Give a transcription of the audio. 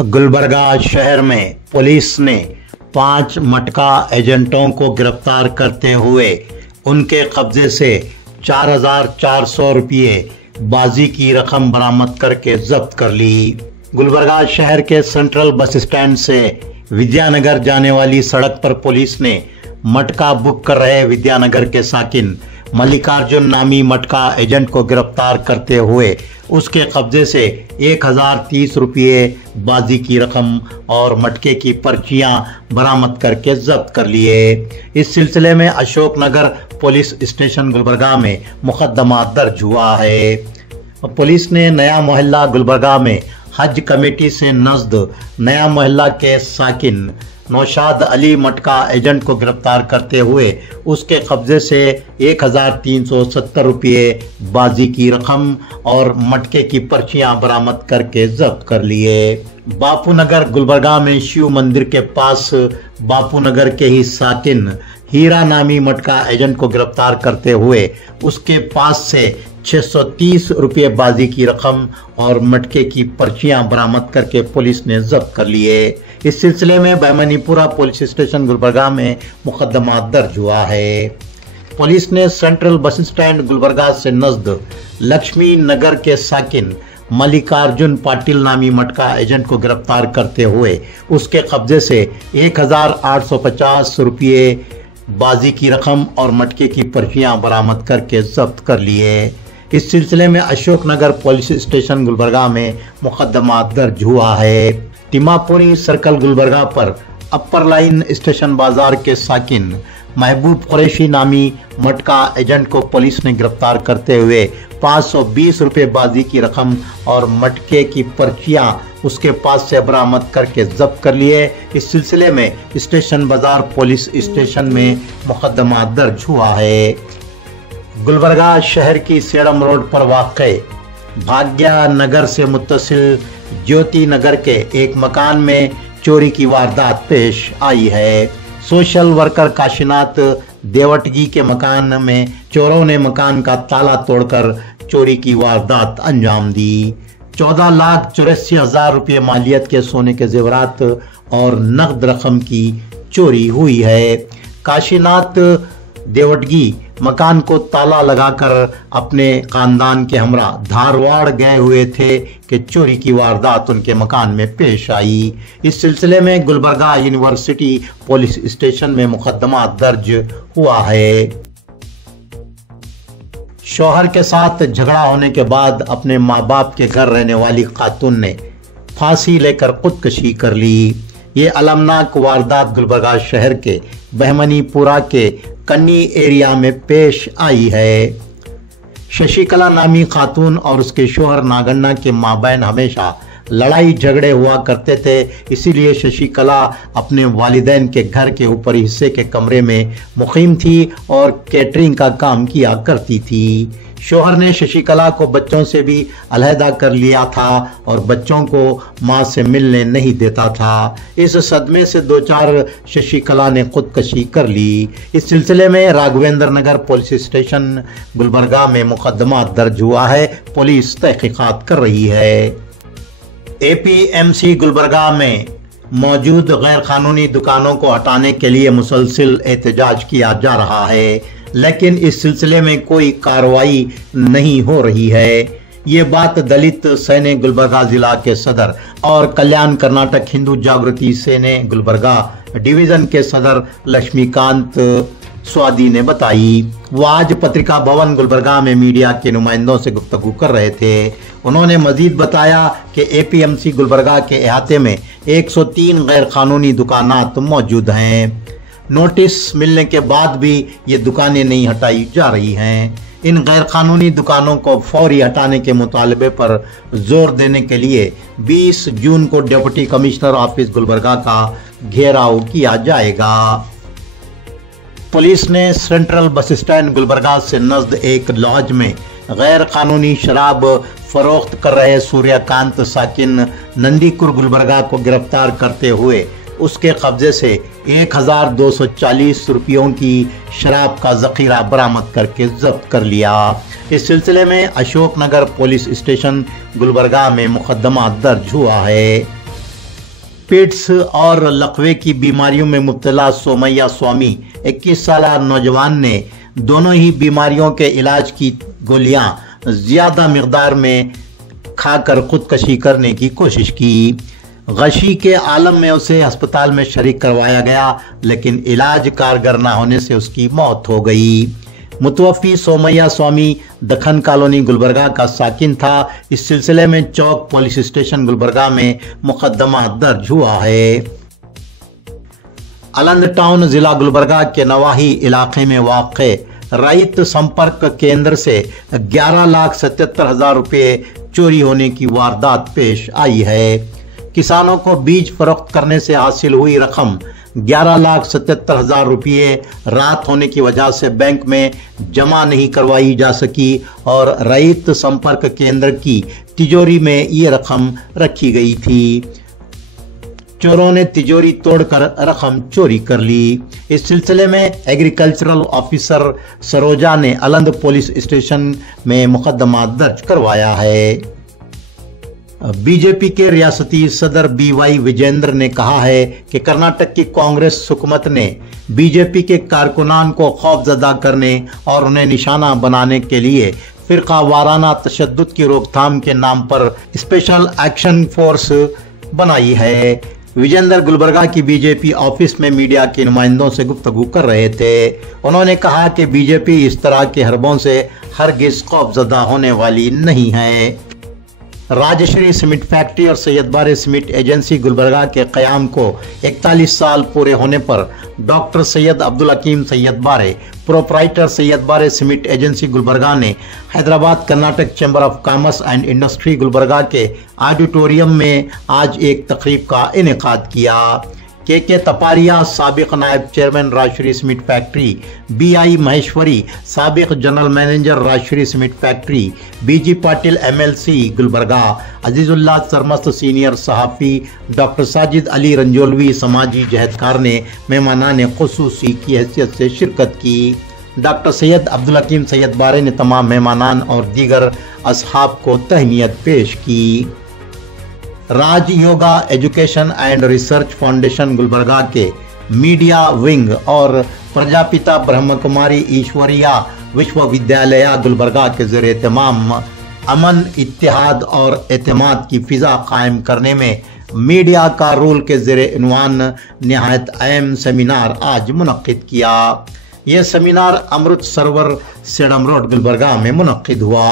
गुलबर्गा शहर में पुलिस ने 5 मटका एजेंटों को गिरफ्तार करते हुए उनके कब्जे से 4,400 रुपये बाजी की रकम बरामद करके जब्त कर ली। गुलबर्गा शहर के सेंट्रल बस स्टैंड से विद्यानगर जाने वाली सड़क पर पुलिस ने मटका बुक कर रहे विद्यानगर के साकिन मल्लिकार्जुन नामी मटका एजेंट को गिरफ्तार करते हुए उसके कब्जे से 1,030 रुपये बाजी की रकम और मटके की पर्चियां बरामद करके जब्त कर लिए। इस सिलसिले में अशोकनगर पुलिस स्टेशन गुलबर्गा में मुकदमा दर्ज हुआ है। पुलिस ने नया मोहल्ला गुलबर्गा में हज कमेटी से नज़द नया मोहल्ला के साकिन नौशाद अली मटका एजेंट को गिरफ्तार करते हुए उसके कब्जे से 1,370 रुपये बाजी की रकम और मटके की पर्चियां बरामद करके जब्त कर लिए। बापूनगर गुलबर्गा में शिव मंदिर के पास बापूनगर के ही साकिन हीरा नामी मटका एजेंट को गिरफ्तार करते हुए उसके पास से 630 रुपये बाजी की रकम और मटके की पर्चियां बरामद करके पुलिस ने जब्त कर लिए। इस सिलसिले में बैमनीपुरा पुलिस स्टेशन गुलबर्गा में मुकदमा दर्ज हुआ है। पुलिस ने सेंट्रल बस स्टैंड गुलबर्गा से नज़द लक्ष्मी नगर के साकिन मल्लिकार्जुन पाटिल नामी मटका एजेंट को गिरफ्तार करते हुए उसके कब्जे से 1,850 रुपये बाजी की रकम और मटके की पर्चियां बरामद करके जब्त कर लिए। इस सिलसिले में अशोकनगर पुलिस स्टेशन गुलबर्गा में मुकदमा दर्ज हुआ है। तिमापुरी सर्कल गुलबर्गा पर अपर लाइन स्टेशन बाजार के साकिन महबूब कुरैशी नामी मटका एजेंट को पुलिस ने गिरफ्तार करते हुए 520 रुपये बाजी की रकम और मटके की पर्चियां उसके पास से बरामद करके जब्त कर लिए। इस सिलसिले में स्टेशन बाजार पुलिस स्टेशन में मुकदमा दर्ज हुआ है। गुलबर्गा शहर की सेडम रोड पर वाक़े भाग्या नगर से मुत्तसिल ज्योति नगर के एक मकान में चोरी की वारदात पेश आई है। सोशल वर्कर काशीनाथ देवटगी के मकान में चोरों ने मकान का ताला तोड़कर चोरी की वारदात अंजाम दी। 14,84,000 रुपये मालियत के सोने के जेवरात और नकद रकम की चोरी हुई है। काशीनाथ देवटगी मकान को ताला लगाकर अपने खानदान के हमरा धारवाड़ गए हुए थे कि चोरी की वारदात उनके मकान में पेश आई। इस सिलसिले में गुलबर्गा यूनिवर्सिटी पुलिस स्टेशन में मुकदमा दर्ज हुआ है। शौहर के साथ झगड़ा होने के बाद अपने माँ बाप के घर रहने वाली खातून ने फांसी लेकर खुदकुशी कर ली। ये अलमनाक वारदात गुलबर्गा शहर के बहमनीपुरा के कन्नी एरिया में पेश आई है। शशिकला नामी खातून और उसके शौहर नागन्ना के माबैन हमेशा लड़ाई झगड़े हुआ करते थे, इसीलिए शशिकला अपने वालिदैन के घर के ऊपर हिस्से के कमरे में मुकीम थी और कैटरिंग का काम किया करती थी। शौहर ने शशिकला को बच्चों से भी अलहदा कर लिया था और बच्चों को मां से मिलने नहीं देता था। इस सदमे से 2-4 शशिकला ने खुदकुशी कर ली। इस सिलसिले में राघवेंद्र नगर पुलिस स्टेशन गुलबर्गा में मुकदमा दर्ज हुआ है। पुलिस तहकीकात कर रही है। APMC गुलबर्गा में मौजूद गैर कानूनी दुकानों को हटाने के लिए मुसलसिल एहतजाज किया जा रहा है, लेकिन इस सिलसिले में कोई कार्रवाई नहीं हो रही है। ये बात दलित सेने गुलबर्गा जिला के सदर और कल्याण कर्नाटक हिंदू जागृति सेने गुलबर्गा डिवीजन के सदर लक्ष्मीकांत स्वादी ने बताई। वो आज पत्रिका भवन गुलबर्गा में मीडिया के नुमाइंदों से गुफ्तगू कर रहे थे। उन्होंने मजीद बताया कि APMC गुलबर्गा के अहाते में 103 गैर कानूनी दुकानात मौजूद हैं। नोटिस मिलने के बाद भी ये दुकानें नहीं हटाई जा रही हैं। इन गैर कानूनी दुकानों को फौरी हटाने के मुतालबे पर जोर देने के लिए 20 जून को डिप्टी कमिश्नर ऑफिस गुलबर्गा का घेराव किया जाएगा। पुलिस ने सेंट्रल बस स्टैंड गुलबर्गा से नज़द एक लॉज में गैर कानूनी शराब फरोख्त कर रहे सूर्यकांत साकिन नंदीकुर गुलबर्गा को गिरफ्तार करते हुए उसके कब्जे से 1,240 रुपयों की शराब का जखीरा बरामद करके जब्त कर लिया। इस सिलसिले में अशोकनगर पुलिस स्टेशन गुलबर्गा में मुकदमा दर्ज हुआ है। स्पिट्स और लकवे की बीमारियों में मुब्तला सोमैया स्वामी 21 साल नौजवान ने दोनों ही बीमारियों के इलाज की गोलियां ज्यादा मिकदार में खाकर खुदकशी करने की कोशिश की। गशी के आलम में उसे अस्पताल में शरीक करवाया गया, लेकिन इलाज कारगर न होने से उसकी मौत हो गई। मुतवफ़ी सोमैया स्वामी दखन कॉलोनी गुलबर्गा का साकिन था। इस सिलसिले में चौक पुलिस स्टेशन गुलबर्गा में मुकदमा दर्ज हुआ है। अलंद टाउन जिला गुलबर्गा के नवाही इलाके में वाक़े रैयत संपर्क केंद्र से 11,77,000 रुपये चोरी होने की वारदात पेश आई है। किसानों को बीज फरोख्त करने से हासिल हुई रकम 11,77,000 रुपये रात होने की वजह से बैंक में जमा नहीं करवाई जा सकी और रैयत संपर्क केंद्र की तिजोरी में ये रकम रखी गई थी। चोरों ने तिजोरी तोड़कर रकम चोरी कर ली। इस सिलसिले में एग्रीकल्चरल ऑफिसर सरोजा ने अलंद पुलिस स्टेशन में मुकदमा दर्ज करवाया है। बीजेपी के रियासती सदर BY विजेंद्र ने कहा है कि कर्नाटक की कांग्रेस हुकूमत ने बीजेपी के कारकुनान को खौफजदा करने और उन्हें निशाना बनाने के लिए फिरका वाराना तशद्दुद की रोकथाम के नाम पर स्पेशल एक्शन फोर्स बनाई है। विजेंद्र गुलबर्गा की बीजेपी ऑफिस में मीडिया के नुमाइंदों से गुफ्तगू कर रहे थे। उन्होंने कहा कि बीजेपी इस तरह के हरबों से हरगिज खौफजदा होने वाली नहीं है। राजश्री सीमेंट फैक्ट्री और सैयद बारे सीमेंट एजेंसी गुलबर्गा के क़याम को 41 साल पूरे होने पर डॉक्टर सैयद अब्दुल हकीम सैयद बारे, प्रोप्राइटर सैयद बारे सीमेंट एजेंसी गुलबर्गा ने Hyderabad Karnataka chamber of commerce and industry Gulbarga के ऑडिटोरियम में आज एक तकरीब का इनेकाद किया। के तपारिया साबिक नायब chairman Rajshree cement factory, BI Maheshwari साबिक general manager Rajshree cement factory, BG Patil MLC Gulbarga, Azizullah Sarmast senior सहाफ़ी, डॉक्टर साजिद अली रंजोलवी समाजी जहदकार ने मेहमानान खुसूसी की हैसियत से शिरकत की। डॉक्टर सैयद अब्दुल हकीम सैयद बारे ने तमाम मेहमानान और दीगर असहाब को तहनीत पेश की। Raj Yoga education and research foundation Gulbarga के मीडिया विंग और प्रजापिता ब्रह्म कुमारी ईश्वरिया विश्वविद्यालय गुलबर्गा के ज़रिए तमाम अमन, इत्तेहाद और एतमाद की फ़िज़ा कायम करने में मीडिया का रोल के ज़रिए इन्वान नहायत अहम सेमिनार आज मुनक्किद किया। यह seminar Amrit Sarovar sedum road Gulbarga में मुनक्किद हुआ।